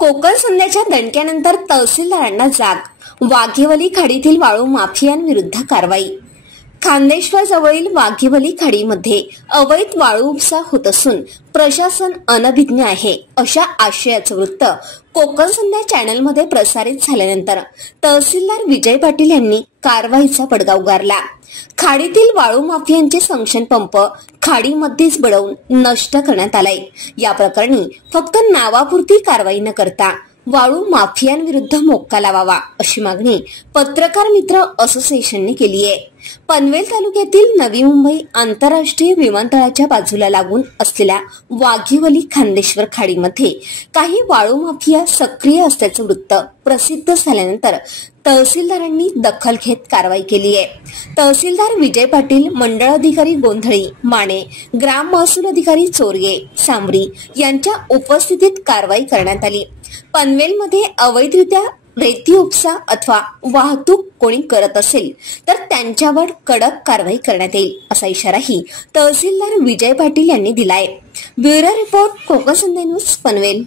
कोकण संध्याच्या दणक्यानंतर तहसीलदारांना जाग। वाघेवली खाडीतील वाळू माफियांविरुद्ध कारवाई। खान्देश्वर जवळील वाघेवली खाडीमध्ये अवैध वाळू उपसा होत असून प्रशासन अनभिज्ञ आहे अशा आशयाचं वृत्त कोकण संध्या चॅनलमध्ये प्रसारित झाल्यानंतर तहसीलदार विजय पाटील यांनी कारवाईचा बडगा उगारला। खाडीतील वाळू माफियांचे संक्शन पंप खाडीमध्येच बुडवून नष्ट करण्यात आलाय। या प्रकरणी फक्त नावापुरती कारवाई न करता वाळू माफियांविरुद्ध मोक्का लावावा अशी मागणी पत्रकार मित्र असोसिएशनने केली आहे। पनवेल तालुक्यातील नवी मुंबई आंतरराष्ट्रीय विमानतळाच्या बाजूला लागून असलेल्या वाघेवली खान्देश्वर खाडीमध्ये काही वाळू माफिया सक्रिय असल्याचं वृत्त प्रसिद्ध झाल्यानंतर तहसीलदारांनी दखल घेत कारवाई केली आहे। तहसीलदार विजय पाटील, मंडळ अधिकारी गोंधळी, माने, ग्राम महसूल अधिकारी चोरगे, सांबरी यांच्या उपस्थितीत कारवाई करण्यात आली। पनवेलमध्ये अवैधरित्या रेती उपसा अथवा वाहतूक कोणी करत असेल तर त्यांच्यावर कडक कारवाई करण्यात येईल असा इशाराही तहसीलदार विजय पाटील यांनी दिलाय। ब्युरो रिपोर्ट, कोकण संध्या न्यूज, पनवेल।